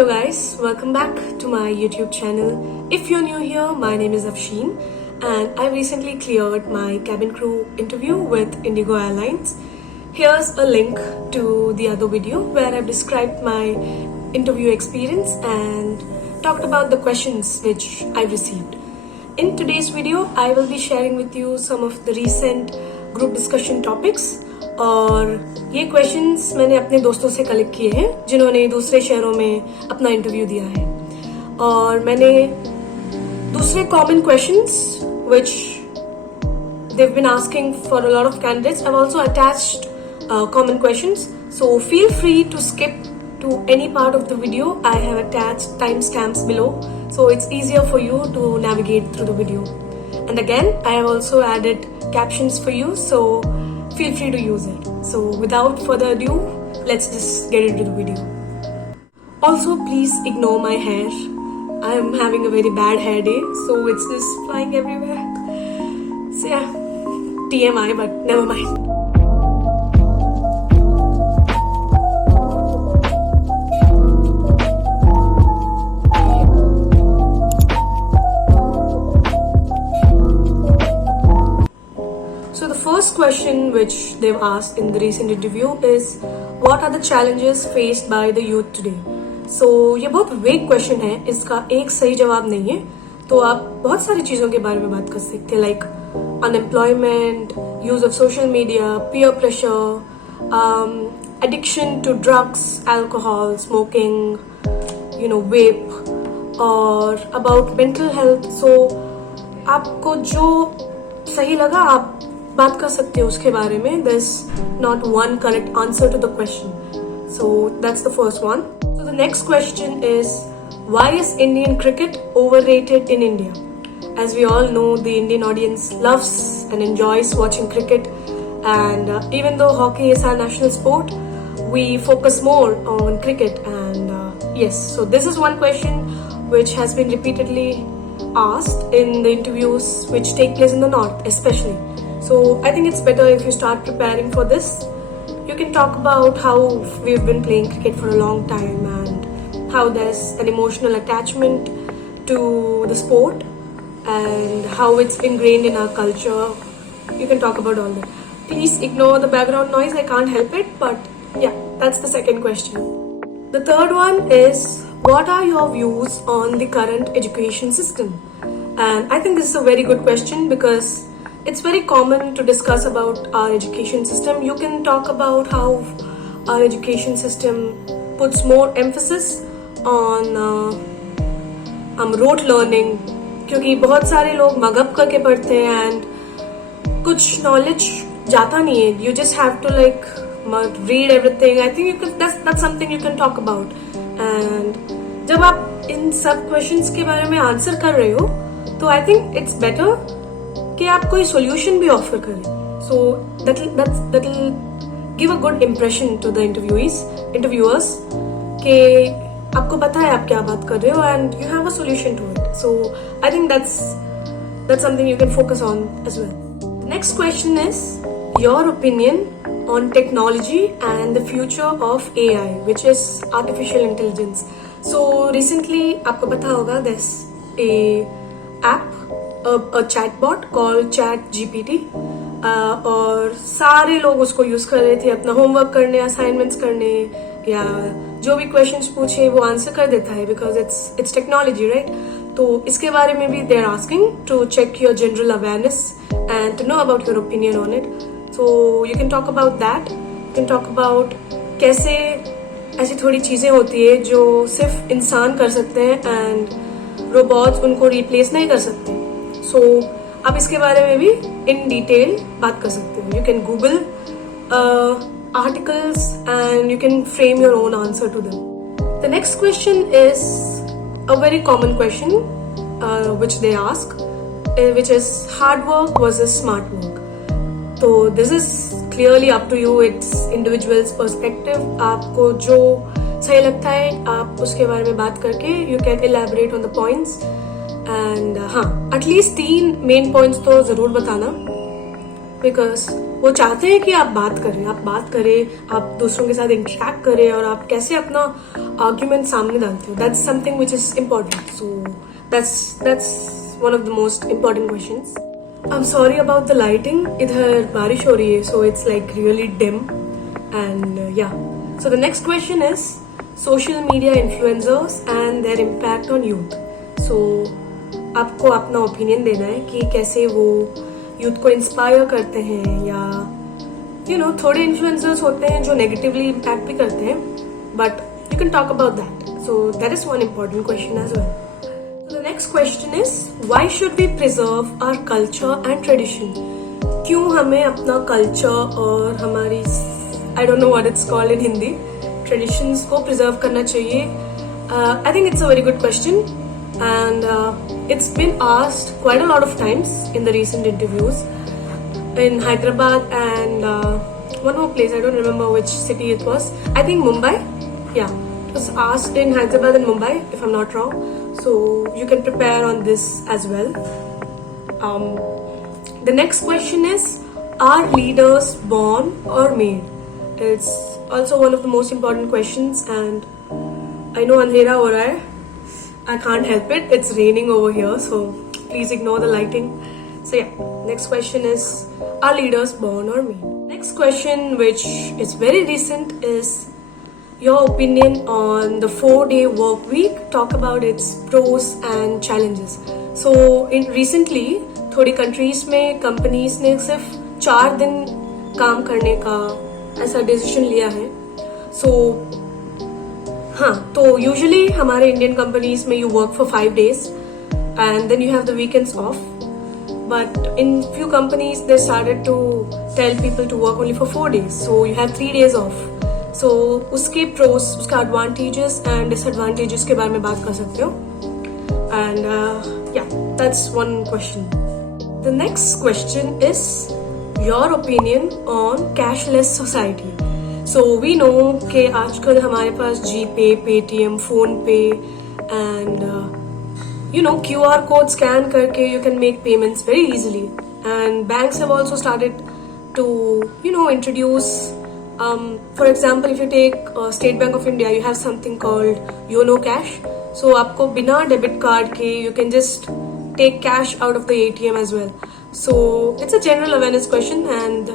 Hello guys, welcome back to my YouTube channel. If you're new here, my name is Afsheen and I recently cleared my cabin crew interview with Indigo Airlines. Here's a link to the other video where I've described my interview experience and talked about the questions which I received. In today's video, I will be sharing with you some of the recent group discussion topics और ये questions मैंने अपने दोस्तों से collect किए हैं जिन्होंने दूसरे शहरों में अपना इंटरव्यू दिया है और मैंने दूसरे common questions which they've been asking for a lot of candidates. I've also attached common questions, so feel free to skip to any part of the video. I have attached timestamps below, so it's easier for you to navigate through the video. And again, I have also added captions for you, so feel free to use it. So without further ado, let's just get into the video. Also, please ignore my hair. I am having a very bad hair day, so it's just flying everywhere. So yeah, TMI, but never mind. So the first question which they've asked in the recent interview is, what are the challenges faced by the youth today? So ये बहुत वेग question है, इसका एक सही जवाब नहीं है. तो आप बहुत सारी चीज़ों के बारे में बात कर सकते हैं, like unemployment, use of social media, peer pressure, addiction to drugs, alcohol, smoking, vape, और अबाउट मेंटल हेल्थ. सो आपको जो सही लगा आप बात कर सकते हो उसके बारे में. There's not one correct answer to the question. So that's the first one. So the next question is, why is Indian cricket overrated in India? As we all know, the Indian audience loves and enjoys watching cricket, and even though hockey is our national sport, we focus more on cricket. And yes, so this is one question which has been repeatedly asked in the interviews which take place in the north especially. So I think it's better if you start preparing for this. You can talk about how we've been playing cricket for a long time and how there's an emotional attachment to the sport and how it's ingrained in our culture. You can talk about all that. Please ignore the background noise, I can't help it, but yeah, that's the second question. The third one is, what are your views on the current education system? And I think this is a very good question because it's very common to discuss about our education system. You can talk about how our education system puts more emphasis on rote learning, क्योंकि बहुत सारे लोग mug up करके पढ़ते हैं and कुछ knowledge जाता नहीं है. You just have to read everything. I think that's something you can talk about. And जब आप इन सब questions के बारे में आंसर कर रहे हो तो I think it's better कि आप कोई सोल्यूशन भी ऑफर करें. सो that'll give a good impression to the interviewers कि आपको पता है आप क्या बात कर रहे हो and you have a solution to it. So I think that's something you can focus on as well. The next question is your opinion on technology and the future of AI, which is artificial intelligence. So recently आपको पता होगा there's a app, a chatbot called ChatGPT, और सारे लोग उसको use कर रहे थे अपना होमवर्क करने, असाइनमेंट्स करने, या जो भी क्वेश्चंस पूछे वो आंसर कर देता है बिकॉज इट्स टेक्नोलॉजी, राइट? तो इसके बारे में भी they are asking to check your general awareness and to know about your opinion on it. So you can talk about that. You can talk about कैसे ऐसी थोड़ी चीजें होती है जो सिर्फ इंसान कर सकते हैं एंड रोबोट्स उनको रिप्लेस नहीं कर सकते. सो आप इसके बारे में भी इन डिटेल बात कर सकते हो. You can Google articles and you can frame your own answer to them. The next question is a very common question which they ask, which is hard work versus smart work. तो this is clearly up to you, it's individuals perspective. आपको जो सही लगता है आप उसके बारे में बात करके you can elaborate on the points. And हाँ, एटलीस्ट 3 मेन पॉइंट्स तो जरूर बताना. बिकॉज वो चाहते हैं कि आप बात करें, आप दूसरों के साथ इंटरेक्ट करें और आप कैसे अपना आर्ग्यूमेंट सामने डालते हो. That's something which is important. So that's one of the most important questions. I am sorry about the lighting. इधर बारिश हो रही है, so it's like really dim. And yeah, so the next question is social media influencers and their impact on youth. So आपको अपना opinion देना है कि कैसे वो यूथ को इंस्पायर करते हैं, या थोड़े इन्फ्लुएंसर्स होते हैं जो नेगेटिवली इम्पैक्ट भी करते हैं, but you can talk about that. So that is one important question as well. The next question is why should we preserve our culture and tradition. क्यों हमें अपना कल्चर और हमारी, I don't know what it's called in Hindi, traditions को preserve करना चाहिए. I think it's a very good question. And it's been asked quite a lot of times in the recent interviews in Hyderabad and one more place, I don't remember which city it was. I think Mumbai. Yeah, it was asked in Hyderabad and Mumbai, if I'm not wrong. So you can prepare on this as well. The next question is, are leaders born or made? It's also one of the most important questions, and I know andhera ho raha hai. I can't help it. It's raining over here, so please ignore the lighting. So yeah, next question is, are leaders born or made? Next question, which is very recent, is your opinion on the 4-day work week. Talk about its pros and challenges. So in recently, थोड़ी countries में companies ने सिर्फ 4 दिन काम करने का ऐसा decision लिया है. So हाँ, तो यूजुअली हमारे इंडियन कंपनीज में you work for 5 days and then you have the weekends off. But in few companies they started to tell people to work only for 4 days, so you have 3 days off. So उसके pros, उसका advantages and disadvantages के बारे में बात कर सकते हो. And yeah, that's one question. The next question is your opinion on cashless society. So we know कि आजकल हमारे पास GPay, Paytm, PhonePe and QR code scan करके you can make payments very easily. And banks have also started to introduce, for example if you take State Bank of India, you have something called YONO cash. So आपको बिना debit card के you can just take cash out of the ATM as well. So it's a general awareness question. And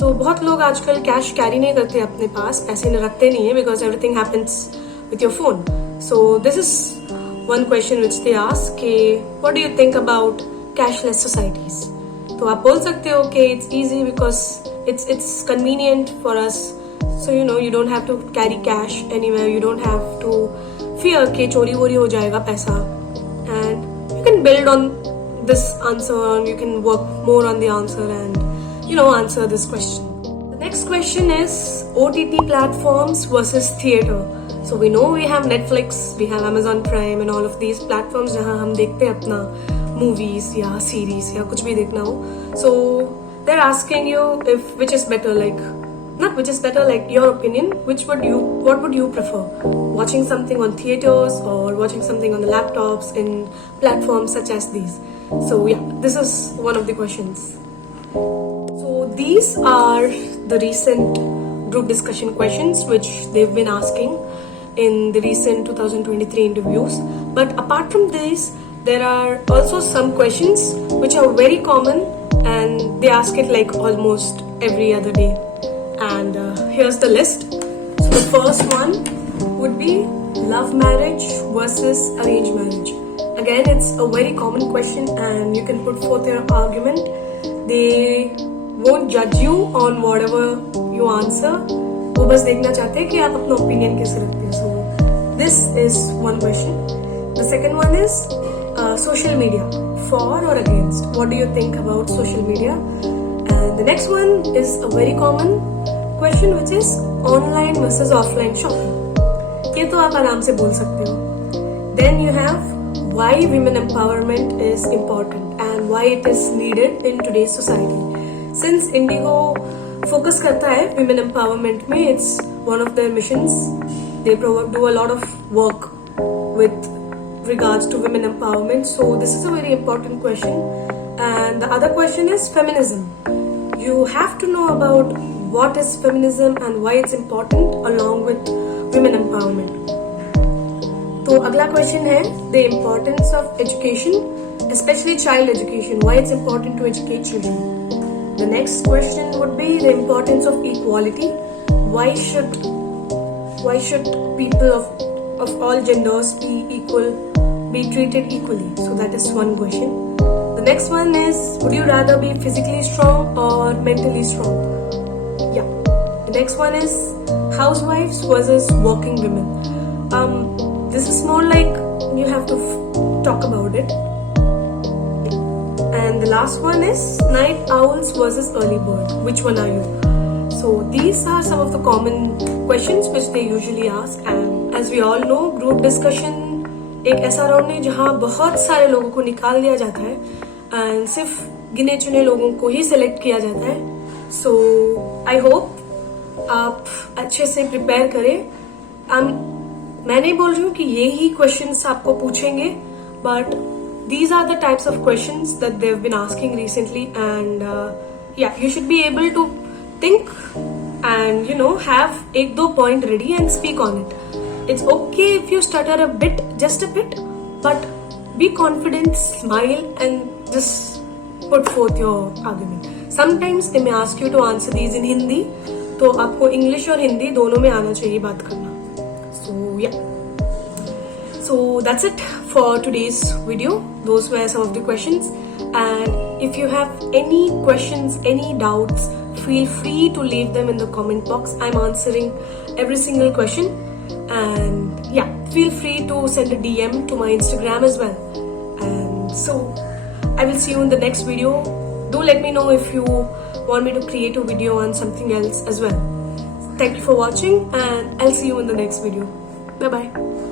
तो बहुत लोग आजकल cash carry नहीं करते अपने पास, पैसे रखते नहीं है, because everything happens with your phone. So this is one question which they ask कि what do you think about cashless societies. तो आप बोल सकते हो कि it's easy because it's convenient for us. So you don't have to carry cash anywhere, you don't have to fear कि चोरी वोरी हो जाएगा पैसा. And you can build on this answer and you can work more on the answer and answer this question. The next question is OTT platforms versus theater. So we know we have Netflix, we have Amazon Prime and all of these platforms जहाँ हम देखते हैं अपना movies या series या कुछ भी देखना हो. So they're asking you if which is better, like not which is better, like your opinion, what would you prefer, watching something on theaters or watching something on the laptops in platforms such as these. So yeah, this is one of the questions. So these are the recent group discussion questions which they've been asking in the recent 2023 interviews. But apart from this, there are also some questions which are very common and they ask it like almost every other day. And here's the list. So the first one would be love marriage versus arranged marriage. Again, it's a very common question and you can put forth your argument. They won't judge you on whatever you answer. वो बस देखना चाहते हैं कि आप अपना opinion कैसे रखते हो. So this is one question. The second one is social media, for or against. What do you think about social media? And the next one is a very common question which is online versus offline shopping. ये तो आप आराम से बोल सकते हो. Then you have why women empowerment is important and why it is needed in today's society. Since Indigo focus करता है women empowerment में, it's one of their missions. They do a lot of work with regards to women empowerment. So this is a very important question. And the other question is feminism. you have to know about what is feminism and why it's important along with women empowerment. तो अगला question है the importance of education, especially child education, why it's important to educate children. The next question would be the importance of equality, why should people of all genders be treated equally. So that is one question. The next one is, would you rather be physically strong or mentally strong? Yeah. The next one is housewives versus working women. This is more like you have to talk about it. And the last one is night owls versus early bird. Which one are you? So these are some of the common questions which they usually ask. And as we all know, group discussion एक ऐसा round है जहाँ बहुत सारे लोगों को निकाल दिया जाता है एंड सिर्फ गिने चुने लोगों को ही सिलेक्ट किया जाता है. सो आई होप आप अच्छे से प्रिपेयर करें. मैं नहीं बोल रही हूँ कि ये ही क्वेश्चंस आपको पूछेंगे, but these are the types of questions that they've been asking recently, and yeah, you should be able to think and have एक दो point ready and speak on it. It's okay if you stutter a bit, just a bit, but be confident, smile, and just put forth your argument. Sometimes they may ask you to answer these in Hindi, तो आपको English और हिंदी दोनों में आना चाहिए बात करना. So yeah. So that's it for today's video. Those were some of the questions. And if you have any questions, any doubts, feel free to leave them in the comment box. I'm answering every single question. And yeah, feel free to send a DM to my Instagram as well. And so I will see you in the next video. Do let me know if you want me to create a video on something else as well. Thank you for watching, and I'll see you in the next video. Bye bye.